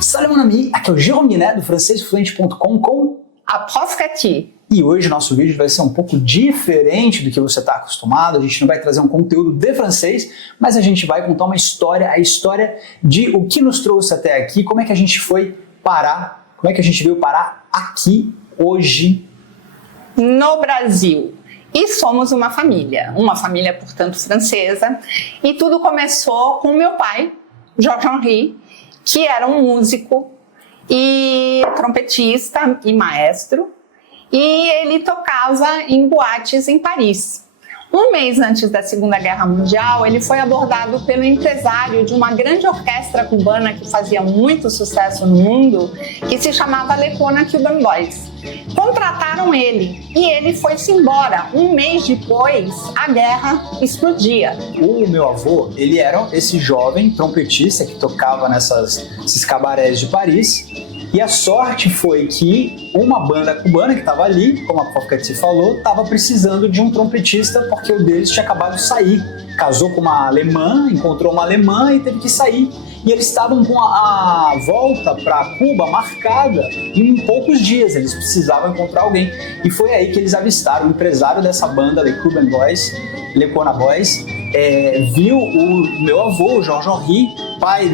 Salut mon ami, aqui é o Jérôme Guiné do francesfluente.com com a Prof. Cathy. E hoje o nosso vídeo vai ser um pouco diferente do que você está acostumado. A gente não vai trazer um conteúdo de francês, mas a gente vai contar uma história, a história de o que nos trouxe até aqui, como é que a gente foi parar, como é que a gente veio parar aqui hoje no Brasil. E somos uma família, portanto francesa, e tudo começou com meu pai, Georges-Henri, que era um músico e trompetista e maestro, e ele tocava em boates em Paris. Um mês antes da Segunda Guerra Mundial, ele foi abordado pelo empresário de uma grande orquestra cubana que fazia muito sucesso no mundo, que se chamava Lecona Cuban Boys. Contrataram ele e ele foi-se embora. Um mês depois, a guerra explodia. O meu avô, ele era esse jovem trompetista que tocava nesses cabarés de Paris. E a sorte foi que uma banda cubana que estava ali, como a Prof. Cathy falou, estava precisando de um trompetista porque o deles tinha acabado de sair. Casou com uma alemã, encontrou uma alemã e teve que sair. E eles estavam com a volta para Cuba marcada em poucos dias, eles precisavam encontrar alguém. E foi aí que eles avistaram o empresário dessa banda, The Cuban Boys, Lecona Boys, viu o meu avô, o Georges-Henri, pai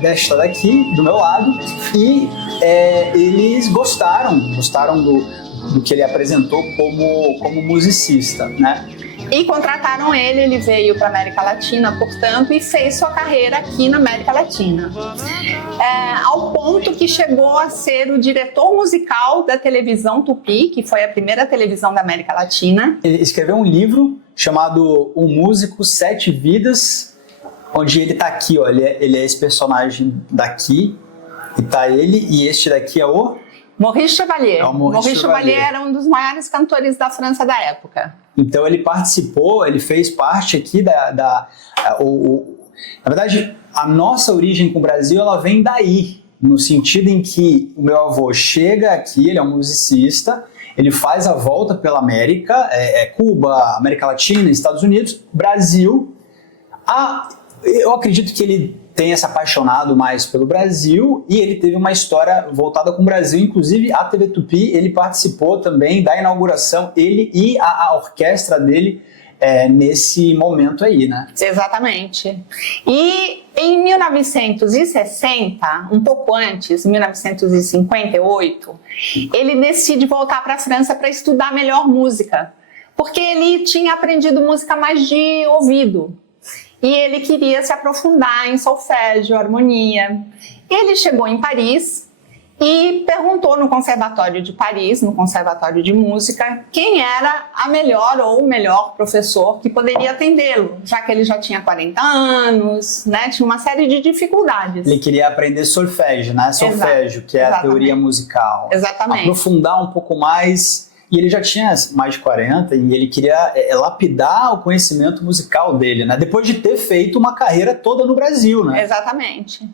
desta daqui, do meu lado, e eles gostaram do que ele apresentou como musicista, né? E contrataram ele veio para a América Latina, portanto, e fez sua carreira aqui na América Latina. Ao ponto que chegou a ser o diretor musical da televisão Tupi, que foi a primeira televisão da América Latina. Ele escreveu um livro chamado O Músico, Sete Vidas, onde ele tá aqui, ó, ele é esse personagem daqui, e tá ele, e este daqui é o... Maurice Chevalier. Maurice Chevalier era um dos maiores cantores da França da época. Então ele participou, ele fez parte aqui na verdade, a nossa origem com o Brasil, ela vem daí, no sentido em que o meu avô chega aqui, ele é um musicista, ele faz a volta pela América, Cuba, América Latina, Estados Unidos, Brasil. Eu acredito que ele tenha se apaixonado mais pelo Brasil e ele teve uma história voltada com o Brasil, inclusive a TV Tupi, ele participou também da inauguração, ele e a orquestra dele nesse momento aí, né? Exatamente. E em 1960, um pouco antes, 1958, ele decide voltar para a França para estudar melhor música, porque ele tinha aprendido música mais de ouvido. E ele queria se aprofundar em solfégio, harmonia. Ele chegou em Paris e perguntou no Conservatório de Paris, no Conservatório de Música, quem era a melhor ou o melhor professor que poderia atendê-lo, já que ele já tinha 40 anos, né? Tinha uma série de dificuldades. Ele queria aprender solfégio, né? Solfégio, que é a teoria musical. Exatamente. Aprofundar um pouco mais. E ele já tinha mais de 40 e ele queria lapidar o conhecimento musical dele, né? Depois de ter feito uma carreira toda no Brasil, né? Exatamente.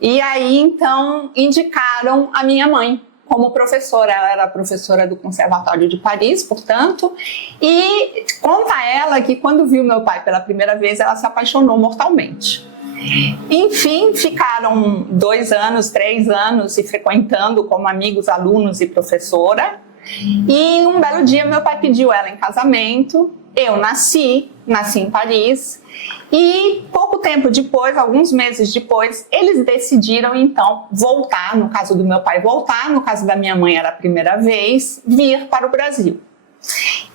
E aí, então, indicaram a minha mãe como professora. Ela era professora do Conservatório de Paris, portanto, e conta ela que quando viu meu pai pela primeira vez, ela se apaixonou mortalmente. Enfim, ficaram 2 anos, 3 anos se frequentando como amigos, alunos e professora. E um belo dia meu pai pediu ela em casamento, eu nasci em Paris e pouco tempo depois, alguns meses depois, eles decidiram então voltar, no caso do meu pai voltar, no caso da minha mãe era a primeira vez, vir para o Brasil.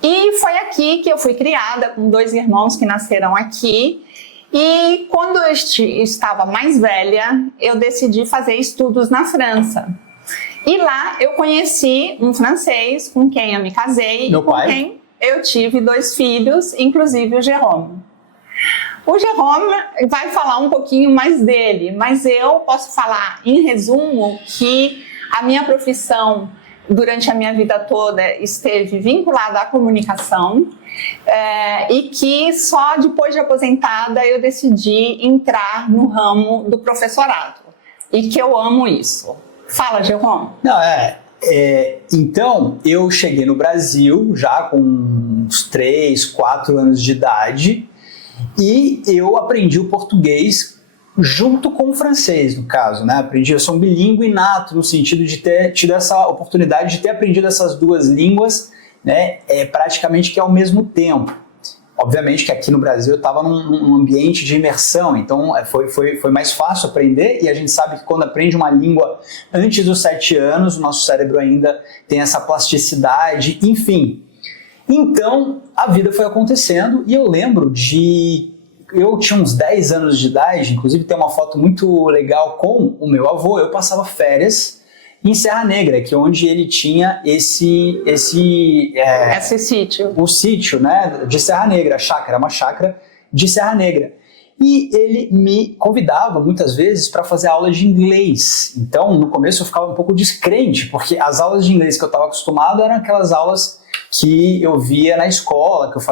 E foi aqui que eu fui criada com 2 irmãos que nasceram aqui e quando eu estava mais velha, eu decidi fazer estudos na França. E lá eu conheci um francês com quem eu me casei e com quem eu tive 2 filhos, inclusive o Jérôme. O Jérôme vai falar um pouquinho mais dele, mas eu posso falar em resumo que a minha profissão durante a minha vida toda esteve vinculada à comunicação e que só depois de aposentada eu decidi entrar no ramo do professorado e que eu amo isso. Fala, Jérôme. Não, então, eu cheguei no Brasil já com uns 3, 4 anos de idade e eu aprendi o português junto com o francês, no caso, né? Eu sou um bilíngue inato, no sentido de ter tido essa oportunidade de ter aprendido essas duas línguas, né? Praticamente que ao mesmo tempo. Obviamente que aqui no Brasil eu estava num ambiente de imersão, então foi mais fácil aprender, e a gente sabe que quando aprende uma língua antes dos 7 anos, o nosso cérebro ainda tem essa plasticidade, enfim. Então, a vida foi acontecendo, e eu lembro eu tinha uns 10 anos de idade, inclusive tem uma foto muito legal com o meu avô, eu passava férias em Serra Negra, que é onde ele tinha esse sítio. O sítio, né, de Serra Negra, uma chácara de Serra Negra. E ele me convidava muitas vezes para fazer aulas de inglês. Então, no começo eu ficava um pouco descrente, porque as aulas de inglês que eu estava acostumado eram aquelas aulas que eu via na escola, que eu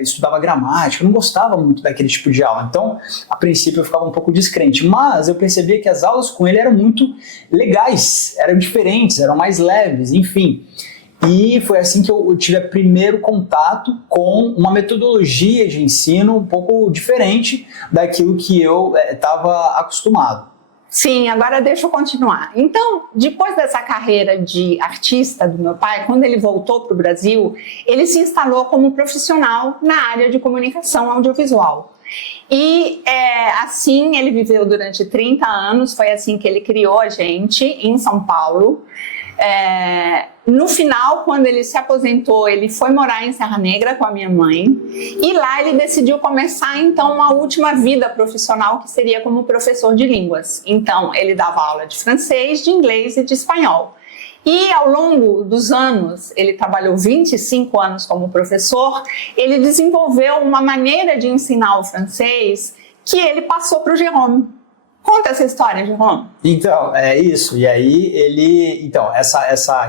estudava gramática, eu não gostava muito daquele tipo de aula. Então, a princípio eu ficava um pouco descrente, mas eu percebia que as aulas com ele eram muito legais, eram diferentes, eram mais leves, enfim. E foi assim que eu tive o primeiro contato com uma metodologia de ensino um pouco diferente daquilo que eu estava acostumado. Sim, agora deixa eu continuar. Então, depois dessa carreira de artista do meu pai, quando ele voltou para o Brasil, ele se instalou como profissional na área de comunicação audiovisual. E assim ele viveu durante 30 anos, foi assim que ele criou a gente em São Paulo. No final, quando ele se aposentou, ele foi morar em Serra Negra com a minha mãe, e lá ele decidiu começar então uma última vida profissional, que seria como professor de línguas. Então ele dava aula de francês, de inglês e de espanhol. E ao longo dos anos, ele trabalhou 25 anos como professor, ele desenvolveu uma maneira de ensinar o francês que ele passou para o Jérôme. Conta essa história, Jérôme. Então, é isso. E aí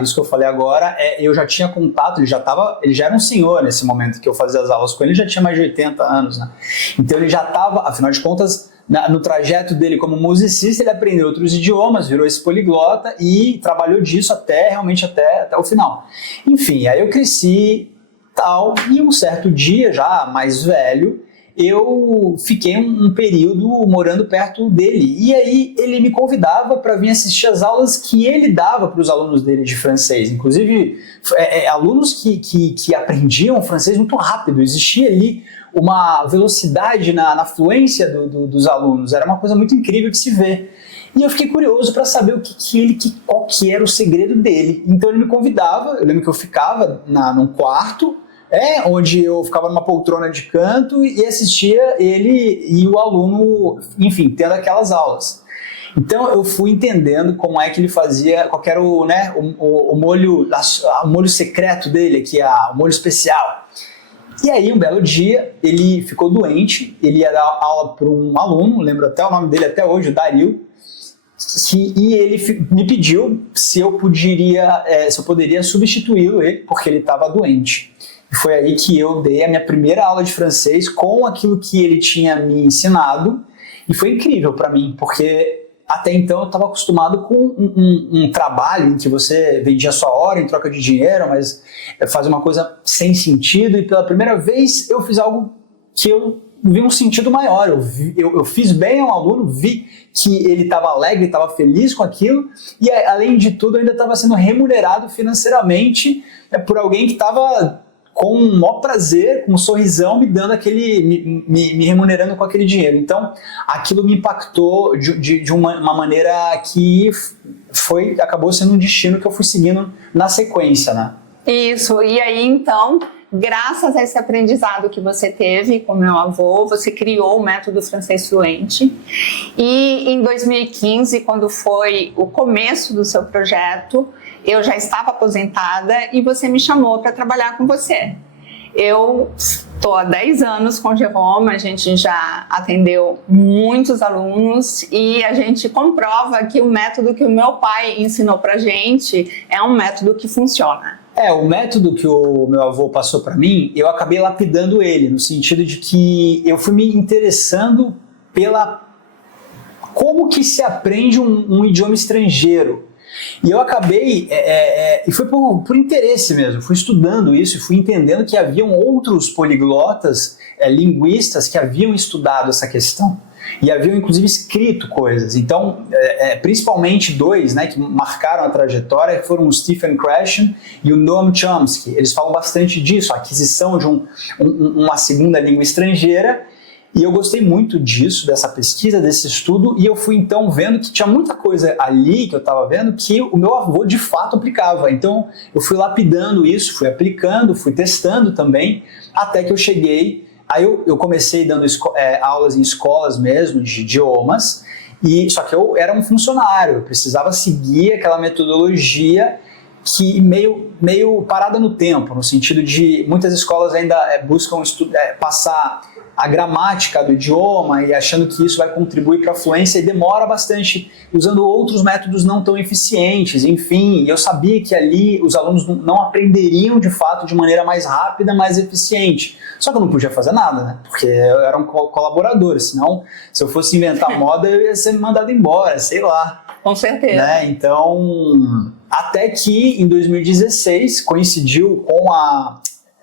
isso que eu falei agora, eu já tinha contato, ele já era um senhor nesse momento que eu fazia as aulas com ele, já tinha mais de 80 anos, né? Então ele já estava, afinal de contas, no trajeto dele como musicista, ele aprendeu outros idiomas, virou esse poliglota e trabalhou disso até o final. Enfim, aí eu cresci tal, e um certo dia, já mais velho, eu fiquei um período morando perto dele, e aí ele me convidava para vir assistir as aulas que ele dava para os alunos dele de francês, inclusive alunos que aprendiam francês muito rápido, existia ali uma velocidade na fluência dos alunos, era uma coisa muito incrível de se ver. E eu fiquei curioso para saber qual que era o segredo dele. Então ele me convidava, eu lembro que eu ficava num quarto, onde eu ficava numa poltrona de canto e assistia ele e o aluno, enfim, tendo aquelas aulas. Então eu fui entendendo como é que ele fazia, qual era o molho secreto dele, aqui, o molho especial. E aí, um belo dia, ele ficou doente, ele ia dar aula para um aluno, lembro até o nome dele até hoje, o Dario, e ele me pediu se eu poderia substituí-lo, porque ele estava doente. E foi aí que eu dei a minha primeira aula de francês com aquilo que ele tinha me ensinado, e foi incrível para mim, porque até então eu estava acostumado com um trabalho em que você vendia sua hora em troca de dinheiro, mas fazia uma coisa sem sentido, e pela primeira vez eu fiz algo que eu vi um sentido maior. Eu fiz bem ao aluno, vi que ele estava alegre, estava feliz com aquilo, e além de tudo eu ainda estava sendo remunerado financeiramente por alguém que estava com o maior prazer, com um sorrisão, me remunerando com aquele dinheiro. Então, aquilo me impactou de uma maneira que acabou sendo um destino que eu fui seguindo na sequência, né? Isso, e aí então, graças a esse aprendizado que você teve com meu avô, você criou o método francês fluente, e em 2015, quando foi o começo do seu projeto, eu já estava aposentada e você me chamou para trabalhar com você. Eu estou há 10 anos com o Jérôme, a gente já atendeu muitos alunos e a gente comprova que o método que o meu pai ensinou para a gente é um método que funciona. O método que o meu avô passou para mim, eu acabei lapidando ele, no sentido de que eu fui me interessando como que se aprende um idioma estrangeiro. E eu acabei, e foi por interesse mesmo, fui estudando isso e fui entendendo que haviam outros poliglotas, linguistas, que haviam estudado essa questão. e haviam inclusive escrito coisas. Então, principalmente dois, né, que marcaram a trajetória foram o Stephen Krashen e o Noam Chomsky. Eles falam bastante disso, a aquisição de uma segunda língua estrangeira. E eu gostei muito disso, dessa pesquisa, desse estudo, e eu fui então vendo que tinha muita coisa ali que eu estava vendo que o meu avô de fato aplicava. Então eu fui lapidando isso, fui aplicando, fui testando também, até que eu cheguei. Aí eu comecei dando aulas em escolas mesmo, de idiomas, só que eu era um funcionário, eu precisava seguir aquela metodologia que meio parada no tempo, no sentido de muitas escolas ainda buscam passar a gramática do idioma e achando que isso vai contribuir para a fluência e demora bastante, usando outros métodos não tão eficientes. Enfim, eu sabia que ali os alunos não aprenderiam de fato de maneira mais rápida, mais eficiente. Só que eu não podia fazer nada, né? Porque eu era um colaborador, senão se eu fosse inventar moda eu ia ser mandado embora, sei lá. Com certeza. Né? Então, até que em 2016 coincidiu com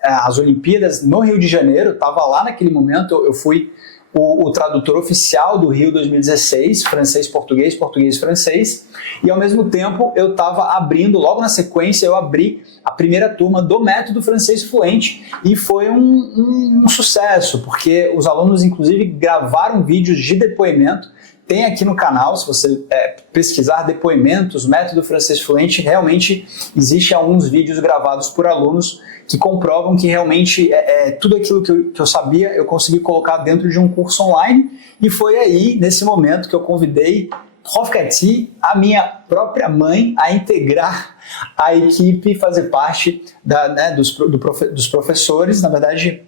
as Olimpíadas no Rio de Janeiro, estava lá naquele momento, eu fui o tradutor oficial do Rio 2016, francês-português, português-francês, e ao mesmo tempo eu estava abrindo, logo na sequência, eu abri a primeira turma do método francês fluente, e foi um sucesso, porque os alunos inclusive gravaram vídeos de depoimento. Tem aqui no canal, se você pesquisar depoimentos, método francês fluente, realmente existe alguns vídeos gravados por alunos que comprovam que realmente tudo aquilo que eu sabia eu consegui colocar dentro de um curso online, e foi aí, nesse momento, que eu convidei Prof. Cathy, a minha própria mãe, a integrar a equipe, fazer parte dos professores. Na verdade,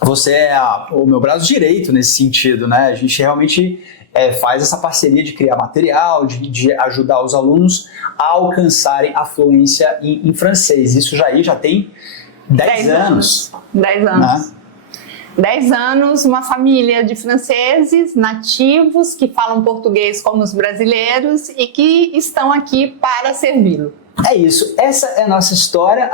você é o meu braço direito nesse sentido, né? A gente realmente faz essa parceria de criar material, de ajudar os alunos a alcançarem a fluência em francês. Isso já tem 10 anos. 10 anos. Né? 10 anos, uma família de franceses nativos que falam português como os brasileiros e que estão aqui para servi-lo. É isso, essa é a nossa história.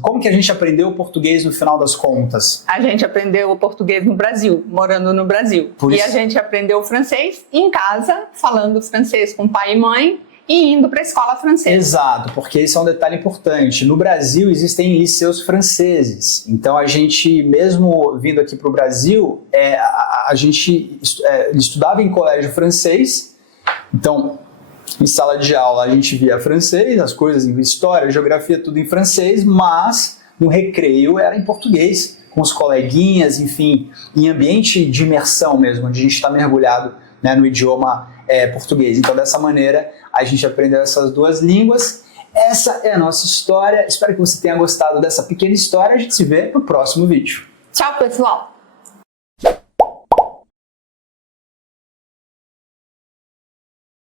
Como que a gente aprendeu o português no final das contas? A gente aprendeu o português no Brasil, morando no Brasil. E a gente aprendeu o francês em casa, falando francês com pai e mãe e indo para a escola francesa. Exato, porque esse é um detalhe importante. No Brasil existem liceus franceses. Então a gente, mesmo vindo aqui para o Brasil, a gente estudava em colégio francês. Então, em sala de aula a gente via francês, as coisas em história, geografia, tudo em francês, mas no recreio era em português, com os coleguinhas, enfim, em ambiente de imersão mesmo, onde a gente está mergulhado, né, no idioma português. Então, dessa maneira, a gente aprendeu essas duas línguas. Essa é a nossa história. Espero que você tenha gostado dessa pequena história. A gente se vê no próximo vídeo. Tchau, pessoal!